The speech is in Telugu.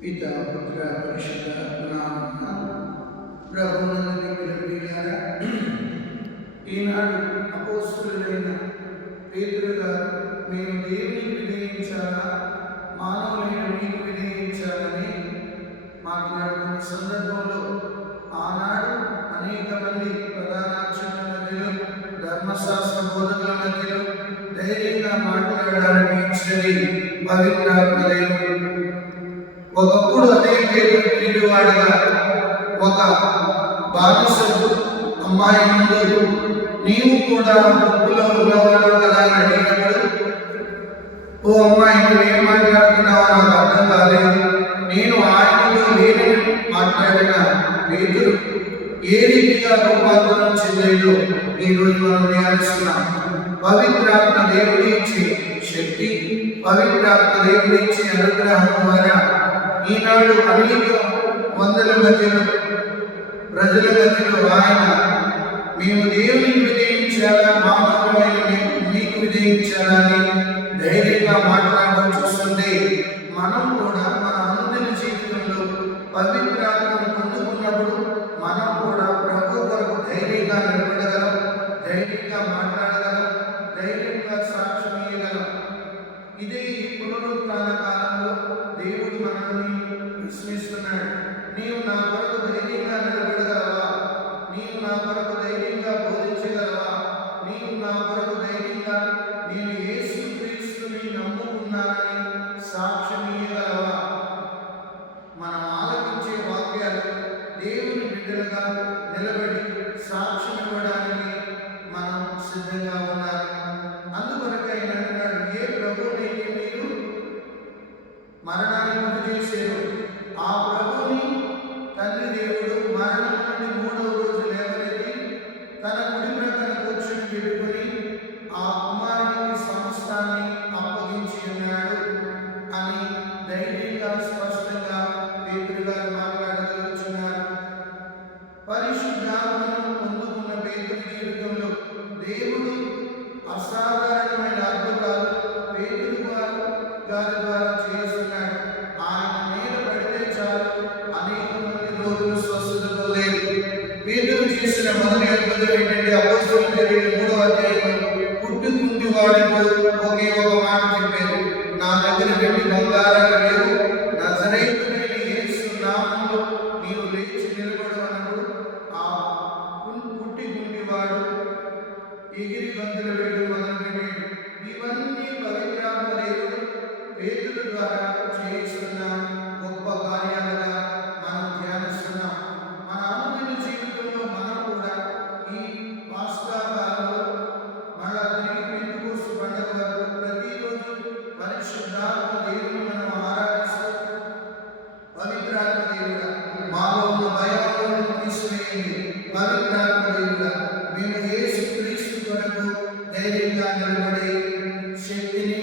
పితా పుత్ర పరిశుద్ధ నామమున ప్రభువునందు ప్రియులారా, ఈనాడు అపోస్తలుడైన పేతురు గారు మేము దేవునికి విధేయించాలా, మానవులైన మీకు విధేయించాలని మాట్లాడుకున్న సందర్భంలో ఆనాడు అనేక మంది ప్రధానార్చకుల మధ్యలో, ధర్మశాస్త్ర బోధకుల మధ్యలో ధైర్యంగా మాట్లాడడానికి ఇచ్చినది పవిత్రాత్మ దేవుడు. ఒకప్పుడు అదే పేతురు పిలివాడుగా ఒక బానిసకు అమ్మాయి ముందు నీవు కూడా ముప్పులో ఉన్నవాడు కదా అని అడిగినప్పుడు, ఓ అమ్మాయి నువ్వేం మాట్లాడుతున్నావో నాకు అర్థం కాలేదు, నేను ఆయనలో లేని మాట్లాడిన పేతురు ఏ రీతిగా రూపాంతరం చెందేదో ఈరోజు మనం ధ్యానిస్తున్నాం. పవిత్రాత్మ దేవుడి ఇచ్చే శక్తి, పవిత్రాత్మ దేవుడి ఇచ్చే అనుగ్రహం ద్వారా ఈనాడు అనేక వందల మధ్యలో, ప్రజల మధ్యలో ఆయన మేము దేవునికి విధేయించాలా, మానవులైన మీకు విధేయించాలని ధైర్యంగా మాట్లాడడం చూస్తుంటే మనం కూడా మన అనుదిన జీవితంలో పవిత్రాత్మను పొందుకున్నప్పుడు మనం కూడా ప్రభు కొరకు ధైర్యంగా నిలబడగలం, ధైర్యంగా మాట్లాడగలం, ధైర్యంగా సాక్ష్యం ఇయ్యగలం. ఇదే ఈ పునరుత్థాన కాలంలో దేవుడు మనల్ని విస్మరిస్తున్నాడు. నీవు నా కొరకు ధైర్యంగా నిలబడగలవా? నీవు నా కొరకు ధైర్యంగా బోధించగలవా? నీవు నా కొరకు ధైర్యంగా నేను యేసుక్రీస్తుని నమ్ముకున్నానని సాక్ష్యం ఇయ్యగలవా? మనం ఆలకించే వాక్యాలు దేవుని బిడ్డలుగా నిలబడి సాక్ష్యం ఇవ్వడానికి మనం సిద్ధంగా ఉండాలి. అందుకొరకు ఆయన అంటున్నాడు, ఏ ప్రభువునైతే మీరు మరణాన్ని గురి చేశారు, ఆ ప్రభువుని తండ్రి దేవుడు మరణం నుండి 3వ రోజు లేవనెత్తి తన కుడి ప్రక్కన కూర్చుని పెట్టుకుని ఆ కుమారునికి సమస్తాన్ని అప్పగించి ఉన్నాడు అని ధైర్యంగా స్పష్టంగా పేతురు గారు మాట్లాడగలుగుతున్నారు. పరిశుద్ధాత్మను పొందుకున్న పేతురు జీవితంలో దేవుడు అసాధారణమైన అద్భుతాలు పేతురు గారి ద్వారా చేస్తున్నాడు. ఆయన మీద పడితే చాలు అనేక మంది రోగులు స్వస్థత పొందేరు. పేతురు చేసిన మొదటి అద్భుతం ఏంటంటే, అపోస్తలుల చర్యలు 3వ అధ్యాయంలో పుట్టుకుంటి వాడితో ఒకే ఒక మాట చెప్పారు, నా దగ్గర వెండి బంగారాలు లేవు, నజరేయుడైన యేసు నామములో నీవు లేచి నిలబడు అన్నప్పుడు ఆ పుట్టి గుంటివాడు ఎగిరి గంతులు వేయడం మొదలుపెట్టాడు. ఇవన్నీ పవిత్రాత్మ దేవుడు పేతురు ద్వారా చేస్తున్న గొప్ప కార్యాలుగా మనం ధ్యానిస్తున్నాం. మన అనుదిన జీవితంలో మనం కూడా ఈ పాస్కా కాలంలో మళ్ళా తిరిగి పెంతెకోస్తు పండుగ వరకు ప్రతిరోజు పరిశుద్ధాత్మ దేవుని మనం ఆరాధిస్తూ, పవిత్రాత్మ దేవుడా మాలో ఉన్న భయాలను తీసివేయండి, పవిత్రాత్మ దేవుడా మేము యేసుక్రీస్తు కొరకు ధైర్యంగా నిలబడే శక్తిని